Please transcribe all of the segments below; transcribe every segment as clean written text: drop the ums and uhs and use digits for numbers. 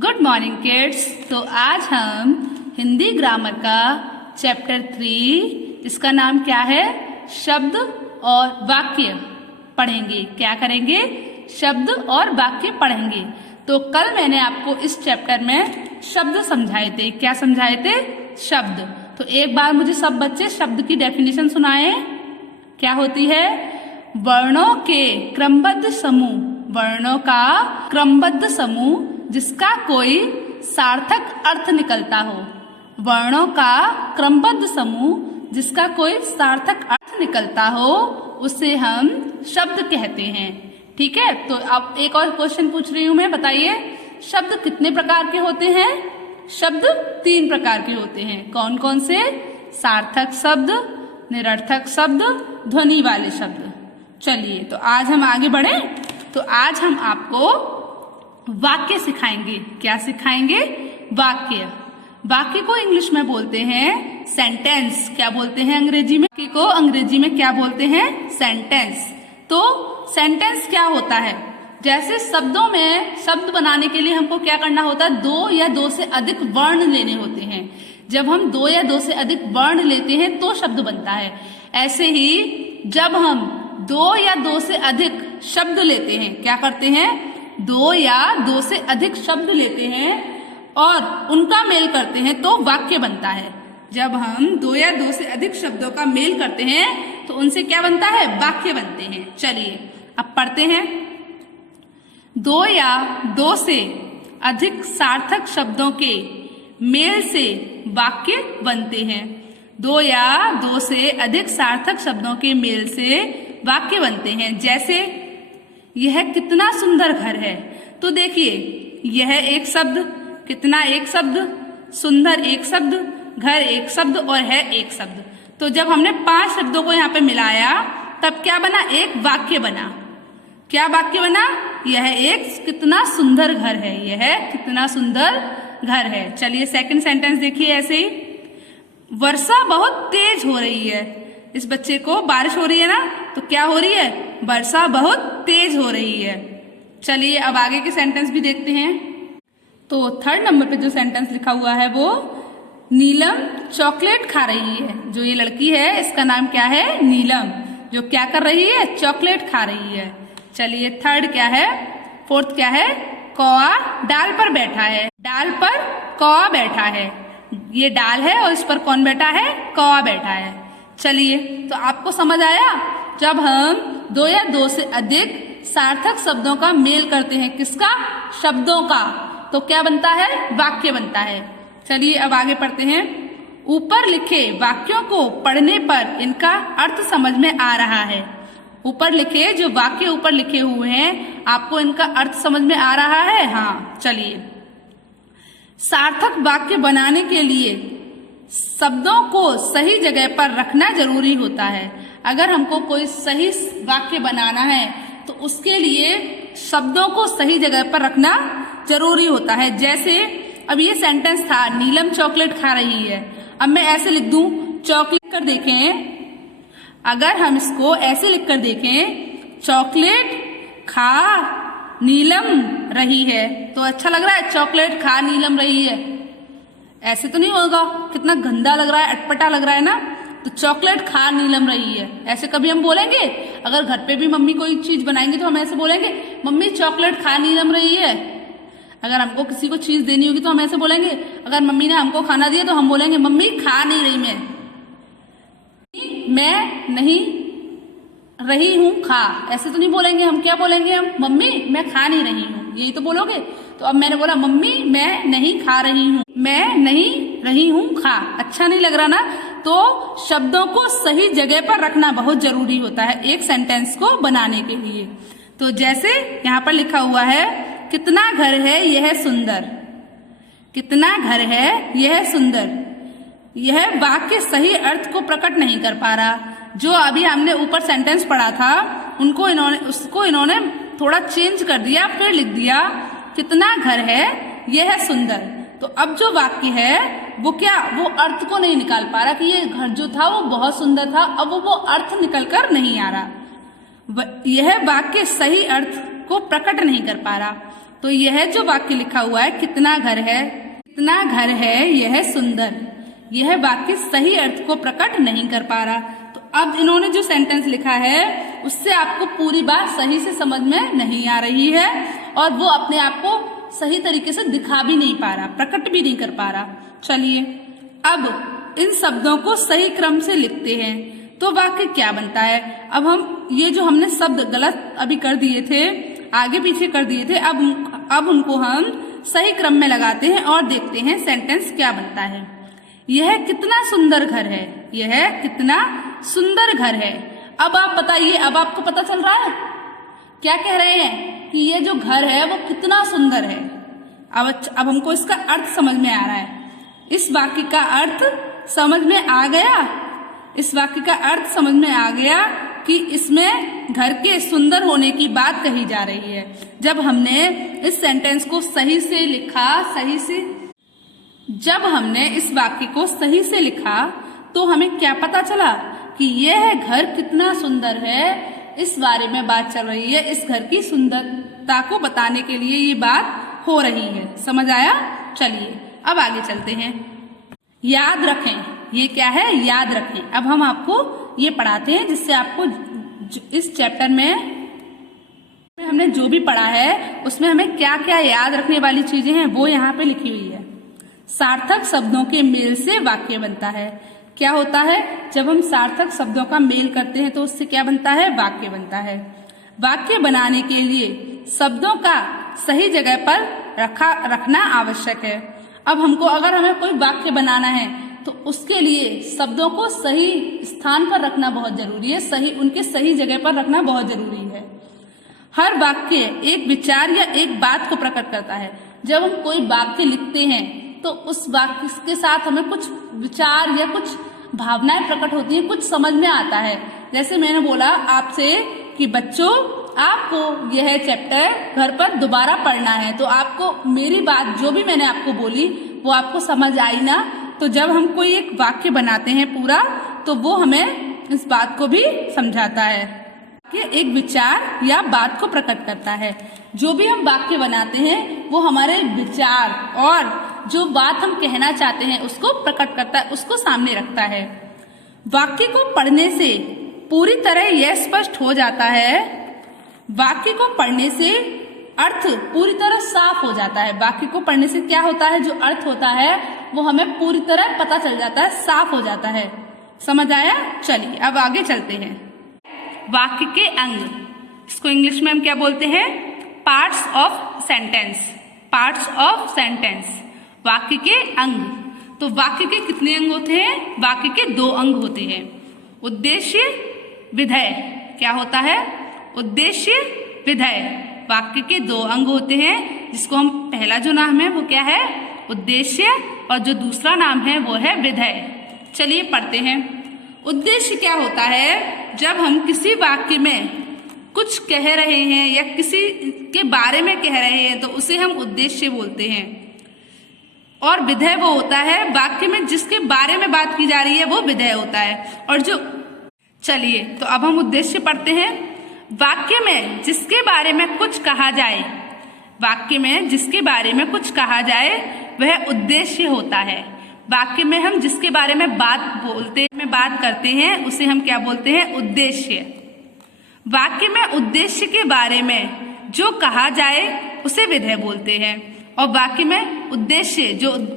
Good morning kids. तो आज हम हिंदी ग्रामर का चैप्टर 3 इसका नाम क्या है, शब्द और वाक्य पढ़ेंगे। क्या करेंगे? शब्द और वाक्य पढ़ेंगे। तो कल मैंने आपको इस चैप्टर में शब्द समझाए थे। क्या समझाए थे? शब्द। तो एक बार मुझे सब बच्चे शब्द की डेफिनेशन सुनाएं। क्या होती है? वर्णों के क्रमबद्ध समूह, वर्णों का क्रमबद्ध समूह जिसका कोई सार्थक अर्थ निकलता हो। वर्णों का क्रमबद्ध समूह जिसका कोई सार्थक अर्थ निकलता हो उसे हम शब्द कहते हैं। ठीक है, तो अब एक और क्वेश्चन पूछ रही हूं मैं, बताइए शब्द कितने प्रकार के होते हैं? शब्द 3 प्रकार के होते हैं। कौन कौन से? सार्थक शब्द, निरर्थक शब्द, ध्वनि वाले शब्द। चलिए तो आज हम आगे बढ़े। तो आज हम आपको वाक्य सिखाएंगे। क्या सिखाएंगे? वाक्य। वाक्य को इंग्लिश में बोलते हैं सेंटेंस। क्या बोलते हैं अंग्रेजी में? वाक्य को अंग्रेजी में क्या बोलते हैं? सेंटेंस। तो सेंटेंस क्या होता है? जैसे शब्दों में शब्द बनाने के लिए हमको क्या करना होता है? 2 या 2 से अधिक वर्ण लेने होते हैं। जब हम 2 या 2 से अधिक वर्ण लेते हैं तो शब्द बनता है। ऐसे ही जब हम 2 या 2 से अधिक शब्द लेते हैं, क्या करते हैं? 2 या 2 से अधिक शब्द लेते हैं और उनका मेल करते हैं तो वाक्य बनता है। जब हम 2 या 2 से अधिक शब्दों का मेल करते हैं तो उनसे क्या बनता है? वाक्य बनते हैं। चलिए अब पढ़ते हैं। 2 या 2 से अधिक सार्थक शब्दों के मेल से वाक्य बनते हैं। 2 या 2 से अधिक सार्थक शब्दों के मेल से वाक्य बनते हैं। जैसे यह कितना सुंदर घर है। तो देखिए यह एक शब्द, कितना एक शब्द, सुंदर एक शब्द, घर एक शब्द और है एक शब्द। तो जब हमने 5 शब्दों को यहाँ पे मिलाया तब क्या बना? एक वाक्य बना। क्या वाक्य बना? यह एक कितना सुंदर घर है। यह कितना सुंदर घर है। चलिए सेकंड सेंटेंस देखिए। ऐसे ही वर्षा बहुत तेज हो रही है। इस बच्चे को बारिश हो रही है ना, तो क्या हो रही है? वर्षा बहुत तेज हो रही है। चलिए अब आगे के सेंटेंस भी देखते हैं। तो 3rd नंबर पे जो सेंटेंस लिखा हुआ है वो नीलम चॉकलेट खा रही है। जो ये लड़की है इसका नाम क्या है? नीलम। जो क्या कर रही है? चॉकलेट खा रही है। चलिए 3rd क्या है? 4th क्या है? कौआ डाल पर बैठा है। डाल पर कौआ बैठा है। ये डाल है और इस पर कौन बैठा है? कौआ बैठा है। चलिए तो आपको समझ आया? जब हम 2 या 2 से अधिक सार्थक शब्दों का मेल करते हैं, किसका? शब्दों का, तो क्या बनता है? वाक्य बनता है। चलिए अब आगे पढ़ते हैं। ऊपर लिखे वाक्यों को पढ़ने पर इनका अर्थ समझ में आ रहा है। ऊपर लिखे जो वाक्य ऊपर लिखे हुए हैं, आपको इनका अर्थ समझ में आ रहा है? हाँ। चलिए सार्थक वाक्य बनाने के लिए शब्दों को सही जगह पर रखना जरूरी होता है। अगर हमको कोई सही वाक्य बनाना है तो उसके लिए शब्दों को सही जगह पर रखना जरूरी होता है। जैसे अब ये सेंटेंस था नीलम चॉकलेट खा रही है। अब मैं ऐसे लिख दूं, चॉकलेट कर देखें। अगर हम इसको ऐसे लिख कर देखें, चॉकलेट खा नीलम रही है, तो अच्छा लग रहा है? चॉकलेट खा नीलम रही है, ऐसे तो नहीं होगा। कितना गंदा लग रहा है, अटपटा लग रहा है ना। तो चॉकलेट खा नीलम रही है, ऐसे कभी हम बोलेंगे? अगर घर पे भी मम्मी कोई चीज बनाएंगे तो हम ऐसे बोलेंगे, मम्मी चॉकलेट खा नीलम रही है। अगर हमको किसी को चीज देनी होगी तो हम ऐसे बोलेंगे। अगर मम्मी ने हमको खाना दिया तो हम बोलेंगे, मम्मी खा नहीं रही मैं नहीं रही हूँ खा। ऐसे तो नहीं बोलेंगे हम। क्या बोलेंगे हम? मम्मी मैं खा नहीं रही हूँ, यही तो बोलोगे। तो अब मैंने बोला मम्मी मैं नहीं खा रही हूँ, मैं नहीं रही हूँ खा। अच्छा नहीं लग रहा ना। तो शब्दों को सही जगह पर रखना बहुत जरूरी होता है एक सेंटेंस को बनाने के लिए। तो जैसे यहाँ पर लिखा हुआ है, कितना घर है यह सुंदर। कितना घर है यह सुंदर। यह वाक्य सही अर्थ को प्रकट नहीं कर पा रहा। जो अभी हमने ऊपर सेंटेंस पढ़ा था उसको इन्होंने थोड़ा चेंज कर दिया, फिर लिख दिया कितना घर है यह सुंदर। तो अब जो वाक्य है वो क्या? वो अर्थ को नहीं निकाल पा रहा कि ये घर जो था वो बहुत सुंदर था। अब वो अर्थ निकल कर नहीं आ रहा। यह वाक्य सही अर्थ को प्रकट नहीं कर पा रहा। तो यह जो वाक्य लिखा हुआ है, कितना घर है यह सुंदर, यह वाक्य सही अर्थ को प्रकट नहीं कर पा रहा। तो अब इन्होंने जो सेंटेंस लिखा है उससे आपको पूरी बात सही से समझ में नहीं आ रही है और वो अपने आप को सही तरीके से दिखा भी नहीं पा रहा, प्रकट भी नहीं कर पा रहा। चलिए अब इन शब्दों को सही क्रम से लिखते हैं तो वाक्य क्या बनता है। अब हम ये जो हमने शब्द गलत अभी कर दिए थे, आगे पीछे कर दिए थे, अब उनको हम सही क्रम में लगाते हैं और देखते हैं सेंटेंस क्या बनता है। यह कितना सुंदर घर है, यह कितना सुंदर घर है। अब आप बताइए, अब आपको पता चल रहा है क्या कह रहे हैं कि ये जो घर है वो कितना सुंदर है। अब हमको इसका अर्थ समझ में आ रहा है। इस वाक्य का अर्थ समझ में आ गया, इस वाक्य का अर्थ समझ में आ गया कि इसमें घर के सुंदर होने की बात कही जा रही है। जब हमने इस सेंटेंस को सही से लिखा, जब हमने इस वाक्य को सही से लिखा तो हमें क्या पता चला कि यह घर कितना सुंदर है, इस बारे में बात चल रही है। इस घर की सुंदरता को बताने के लिए ये बात हो रही है। समझ आया? चलिए अब आगे चलते हैं। याद रखें, ये क्या है? याद रखें। अब हम आपको ये पढ़ाते हैं जिससे आपको इस चैप्टर में हमने जो भी पढ़ा है उसमें हमें क्या क्या याद रखने वाली चीजें हैं वो यहाँ पे लिखी हुई है। सार्थक शब्दों के मेल से वाक्य बनता है। क्या होता है? जब हम सार्थक शब्दों का मेल करते हैं तो उससे क्या बनता है? वाक्य बनता है। वाक्य बनाने के लिए शब्दों का सही जगह पर रखना आवश्यक है। अब हमको अगर हमें कोई वाक्य बनाना है तो उसके लिए शब्दों को सही स्थान पर रखना बहुत जरूरी है, उनके सही जगह पर रखना बहुत जरूरी है। हर वाक्य एक विचार या एक बात को प्रकट करता है। जब हम कोई वाक्य लिखते हैं तो उस वाक्य के साथ हमें कुछ विचार या कुछ भावनाएं प्रकट होती हैं, कुछ समझ में आता है। जैसे मैंने बोला आपसे कि बच्चों आपको यह चैप्टर घर पर दोबारा पढ़ना है, तो आपको मेरी बात जो भी मैंने आपको बोली वो आपको समझ आई ना। तो जब हम कोई एक वाक्य बनाते हैं पूरा तो वो हमें इस बात को भी समझाता है कि एक विचार या बात को प्रकट करता है। जो भी हम वाक्य बनाते हैं वो हमारे विचार और जो बात हम कहना चाहते हैं उसको प्रकट करता है, उसको सामने रखता है। वाक्य को पढ़ने से पूरी तरह यह स्पष्ट हो जाता है, वाक्य को पढ़ने से अर्थ पूरी तरह साफ हो जाता है। वाक्य को पढ़ने से क्या होता है? जो अर्थ होता है वो हमें पूरी तरह पता चल जाता है, साफ हो जाता है। समझ आया? चलिए अब आगे चलते हैं। वाक्य के अंग, इसको इंग्लिश में हम क्या बोलते हैं? Parts of sentence. Parts of sentence, वाक्य के अंग। तो वाक्य के कितने अंग होते हैं? वाक्य के 2 अंग होते हैं, उद्देश्य, विधेय। क्या होता है? उद्देश्य, विधेय। वाक्य के 2 अंग होते हैं जिसको हम पहला जो नाम है वो क्या है? उद्देश्य, और जो दूसरा नाम है वो है विधेय। चलिए पढ़ते हैं। उद्देश्य क्या होता है? जब हम किसी वाक्य में कुछ कह रहे हैं या किसी के बारे में कह रहे हैं तो उसे हम उद्देश्य बोलते हैं। और विधेय वो होता है वाक्य में जिसके बारे में बात की जा रही है, वो विधेय होता है। और जो चलिए तो अब हम उद्देश्य पढ़ते हैं। वाक्य में जिसके बारे में कुछ कहा जाए, वाक्य में जिसके बारे में कुछ कहा जाए वह उद्देश्य होता है। वाक्य में हम जिसके बारे में बात करते हैं उसे हम क्या बोलते हैं? उद्देश्य। वाक्य में उद्देश्य के बारे में जो कहा जाए उसे विधेय बोलते हैं। और वाक्य में उद्देश्य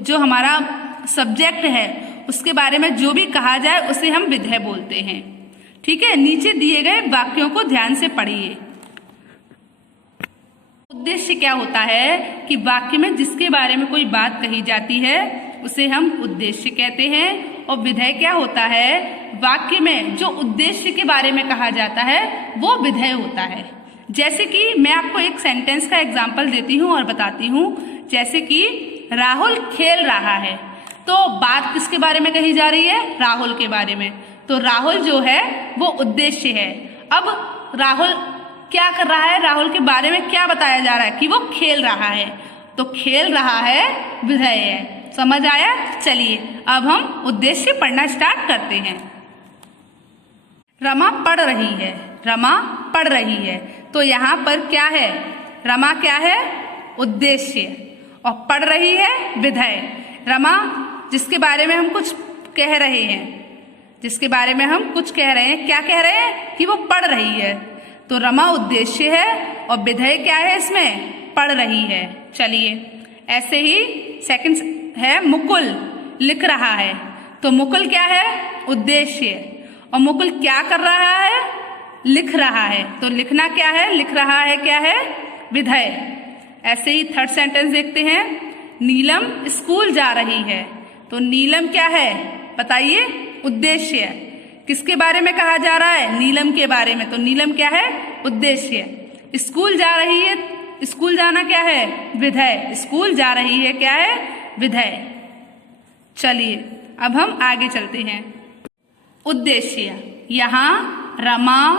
जो हमारा सब्जेक्ट है उसके बारे में जो भी कहा जाए उसे हम विधेय बोलते हैं। ठीक है, नीचे दिए गए वाक्यों को ध्यान से पढ़िए। उद्देश्य क्या होता है कि वाक्य में जिसके बारे में कोई बात कही जाती है उसे हम उद्देश्य कहते हैं। और विधेय क्या होता है? वाक्य में जो उद्देश्य के बारे में कहा जाता है वो विधेय होता है। जैसे कि मैं आपको एक सेंटेंस का एग्जाम्पल देती हूँ और बताती हूँ। जैसे कि राहुल खेल रहा है, तो बात किसके बारे में कही जा रही है? राहुल के बारे में। तो राहुल जो है वो उद्देश्य है। अब राहुल क्या कर रहा है? राहुल के बारे में क्या बताया जा रहा है? कि वो खेल रहा है। तो खेल रहा है विधेय है। समझ आया? चलिए अब हम उद्देश्य पढ़ना स्टार्ट करते हैं। रमा पढ़ रही है, रमा पढ़ रही है। तो यहाँ पर क्या है? रमा क्या है? उद्देश्य, और पढ़ रही है विधेय। रमा जिसके बारे में हम कुछ कह रहे हैं, जिसके बारे में हम कुछ कह रहे हैं, क्या कह रहे हैं कि वो पढ़ रही है, तो रमा उद्देश्य है और विधेय क्या है इसमें, पढ़ रही है। चलिए ऐसे ही सेकंड है मुकुल लिख रहा है, तो मुकुल क्या है, उद्देश्य, और मुकुल क्या कर रहा है, लिख रहा है, तो लिखना क्या है, लिख रहा है क्या है, विधेय। ऐसे ही थर्ड सेंटेंस देखते हैं, नीलम स्कूल जा रही है, तो नीलम क्या है बताइए, उद्देश्य। किसके बारे में कहा जा रहा है, नीलम के बारे में, तो नीलम क्या है, उद्देश्य। स्कूल जा रही है, स्कूल जाना क्या है, विधेय, स्कूल जा रही है क्या है, विधेय। चलिए अब हम आगे चलते हैं। उद्देश्य, यहाँ रमा,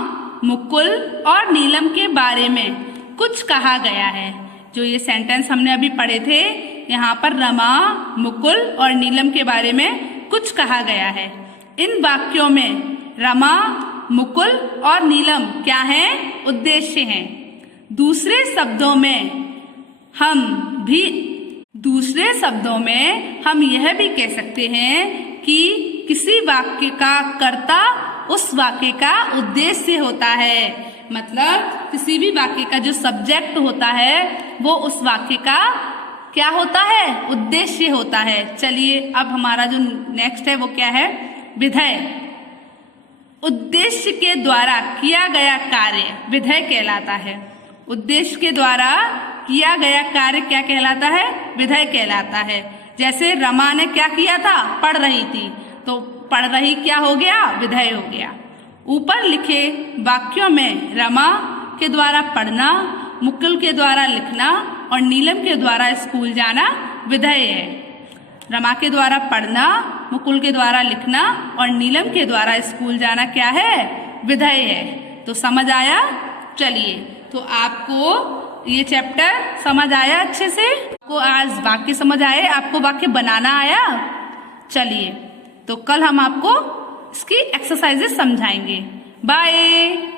मुकुल और नीलम के बारे में कुछ कहा गया है। जो ये सेंटेंस हमने अभी पढ़े थे, यहाँ पर रमा, मुकुल और नीलम के बारे में कुछ कहा गया है। इन वाक्यों में रमा, मुकुल और नीलम क्या हैं, उद्देश्य हैं। दूसरे शब्दों में हम यह भी कह सकते हैं कि किसी वाक्य का कर्ता उस वाक्य का उद्देश्य होता है। मतलब किसी भी वाक्य का जो सब्जेक्ट होता है वो उस वाक्य का क्या होता है, उद्देश्य होता है। चलिए अब हमारा जो नेक्स्ट है वो क्या है, विधेय। उद्देश्य के द्वारा किया गया कार्य विधेय कहलाता है। उद्देश्य के द्वारा किया गया कार्य क्या कहलाता है, विधेय कहलाता है। जैसे रमा ने क्या किया था, पढ़ रही थी, तो पढ़ रही क्या हो गया, विधेय हो गया। ऊपर लिखे वाक्यों में रमा के द्वारा पढ़ना, मुकुल के द्वारा लिखना और नीलम के द्वारा स्कूल जाना विधेय है। रमा के द्वारा पढ़ना, मुकुल के द्वारा लिखना और नीलम के द्वारा स्कूल जाना क्या है, विधेय है। तो समझ आया। चलिए तो आपको ये चैप्टर समझ आया अच्छे से, आपको आज वाक्य समझ आए, आपको वाक्य बनाना आया। चलिए तो कल हम आपको इसकी एक्सरसाइजेस समझाएंगे। बाय।